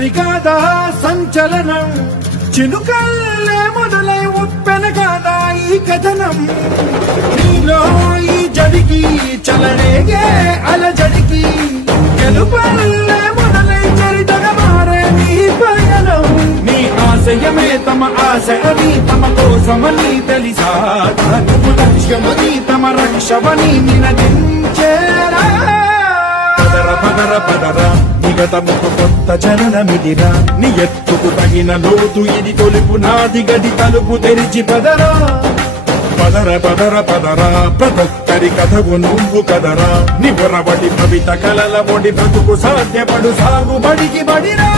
సరికాదా సంచలనం చినుకల్లే మొదలై ఉప్పెన కాదా ఈ కథనం నీలో ఈ జడికి చలనేగే అలజడికి గెలుపల్లే మొదలై చరితగా మారే నీ పయనం నీ ఆశయమే తమ ఆశయని తమ కోసమని తెలిసా నువ్వు లక్ష్యమని తమ రక్షమని నినదించేరా పదర పదర పదర నిగతముకు కొత్త జననమిదిరా నీ ఎత్తుకు తగిన లోతు ఇది తొలుపు నాది గది తలుపు తెరిచి పదరా పదర పదర పదరా ప్రతొక్కరి కథవు నువ్వు కదరా నిబురబడి భవిత కలల బొడి బ్రతుకు సాధ్యపడు సాగుబడికి బడిరా